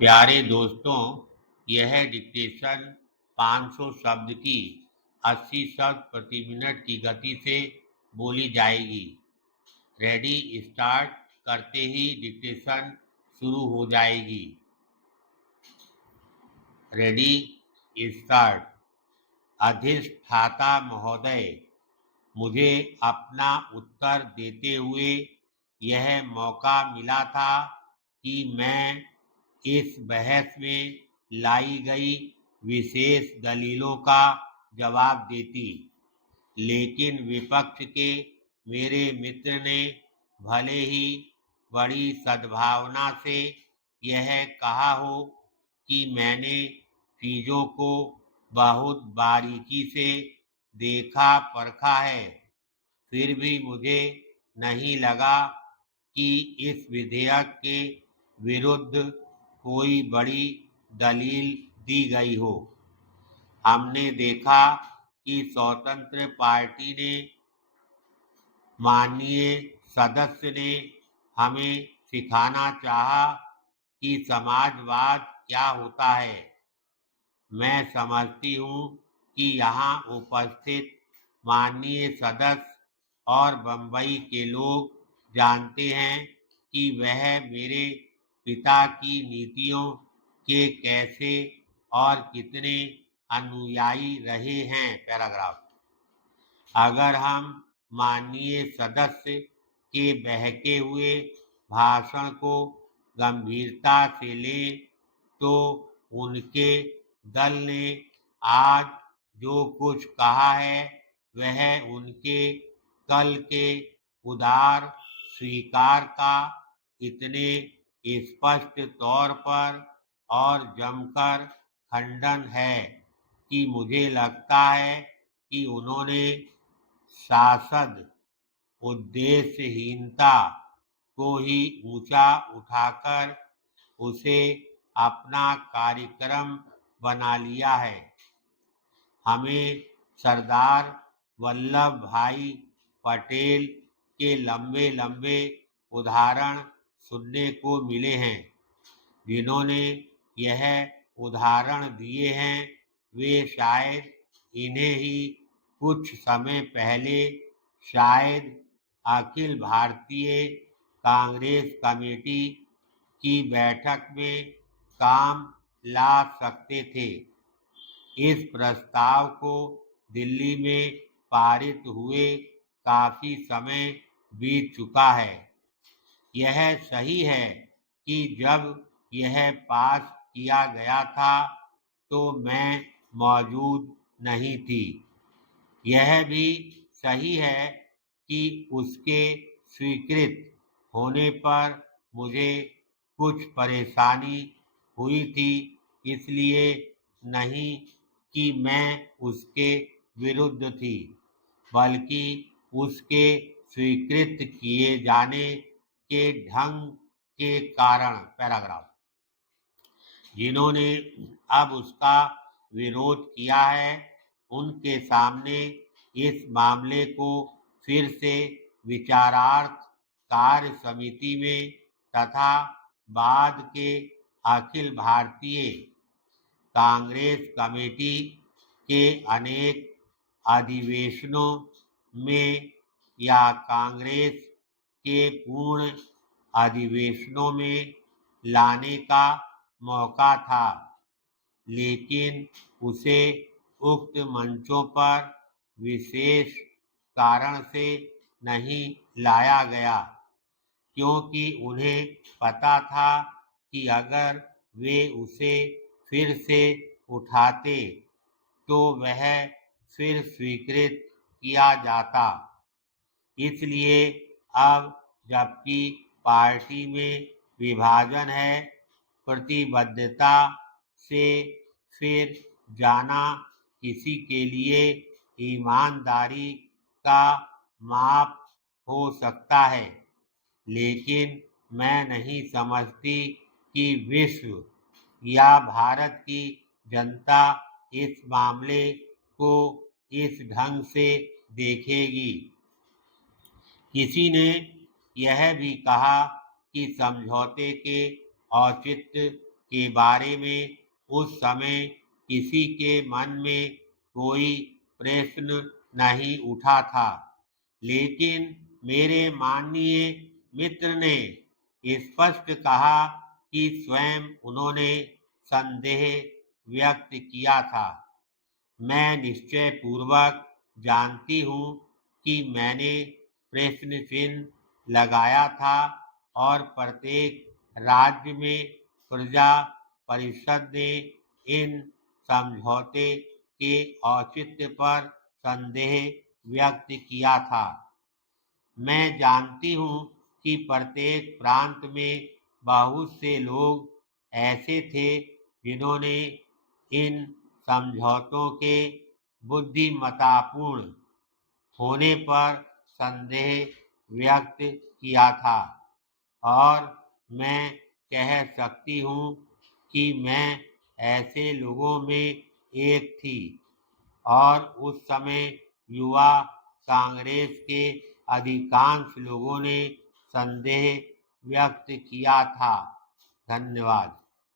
प्यारे दोस्तों, यह डिक्टेशन 500 शब्द की 80 शब्द प्रति मिनट की गति से बोली जाएगी। रेडी स्टार्ट करते ही डिक्टेशन शुरू हो जाएगी। Ready start. अधिष्ठाता महोदय, मुझे अपना उत्तर देते हुए यह मौका मिला था कि मैं इस बहस में लाई गई विशेष दलीलों का जवाब देती, लेकिन विपक्ष के मेरे मित्र ने भले ही बड़ी सद्भावना से यह कहा हो कि मैंने चीज़ों को बहुत बारीकी से देखा परखा है, फिर भी मुझे नहीं लगा कि इस विधेयक के विरुद्ध कोई बड़ी दलील दी गई हो। हमने देखा कि स्वतंत्र पार्टी ने माननीय सदस्य ने हमें सिखाना चाहा कि समाजवाद क्या होता है। मैं समझती हूँ कि यहाँ उपस्थित माननीय सदस्य और बम्बई के लोग जानते हैं कि वह मेरे पिता की नीतियों के कैसे और कितने अनुयायी रहे हैं। पैराग्राफ। अगर हम माननीय सदस्य के बहके हुए भाषण को गंभीरता से लें तो उनके दल ने आज जो कुछ कहा है वह उनके कल के उदार स्वीकार का इतने स्पष्ट तौर पर और जमकर खंडन है कि मुझे लगता है कि उन्होंने सांसद उद्देश्यहीनता को ही ऊंचा उठाकर उसे अपना कार्यक्रम बना लिया है। हमें सरदार वल्लभ भाई पटेल के लंबे लंबे उदाहरण सुनने को मिले हैं। जिन्होंने यह उदाहरण दिए हैं वे शायद इन्हें ही कुछ समय पहले शायद अखिल भारतीय कांग्रेस कमेटी की बैठक में काम ला सकते थे। इस प्रस्ताव को दिल्ली में पारित हुए काफी समय बीत चुका है। यह सही है कि जब यह पास किया गया था तो मैं मौजूद नहीं थी। यह भी सही है कि उसके स्वीकृत होने पर मुझे कुछ परेशानी हुई थी, इसलिए नहीं कि मैं उसके विरुद्ध थी, बल्कि उसके स्वीकृत किए जाने के ढंग के कारण। पैराग्राफ। जिन्होंने अब उसका विरोध किया है उनके सामने इस मामले को फिर से विचारार्थ कार्य समिति में तथा बाद के अखिल भारतीय कांग्रेस कमेटी के अनेक अधिवेशनों में या कांग्रेस के पूर्ण अधिवेशनों में लाने का मौका था, लेकिन उसे उक्त मंचों पर विशेष कारण से नहीं लाया गया, क्योंकि उन्हें पता था कि अगर वे उसे फिर से उठाते तो वह फिर स्वीकृत किया जाता। इसलिए अब जबकि पार्टी में विभाजन है, प्रतिबद्धता से फिर जाना किसी के लिए ईमानदारी का माप हो सकता है, लेकिन मैं नहीं समझती कि विश्व या भारत की जनता इस मामले को इस ढंग से देखेगी। किसी ने यह भी कहा कि समझौते के औचित्य के बारे में उस समय किसी के मन में कोई प्रश्न नहीं उठा था, लेकिन मेरे माननीय मित्र ने स्पष्ट कहा कि स्वयं उन्होंने संदेह व्यक्त किया था। मैं निश्चय पूर्वक जानती हूँ कि मैंने प्रश्न चिन्ह लगाया था और प्रत्येक राज्य में प्रजा परिषद ने इन समझौते के औचित्य पर संदेह व्यक्त किया था। मैं जानती हूँ कि प्रत्येक प्रांत में बहुत से लोग ऐसे थे जिन्होंने इन समझौतों के बुद्धिमत्तापूर्ण होने पर संदेह व्यक्त किया था, और मैं कह सकती हूँ कि मैं ऐसे लोगों में एक थी, और उस समय युवा कांग्रेस के अधिकांश लोगों ने संदेह व्यक्त किया था। धन्यवाद।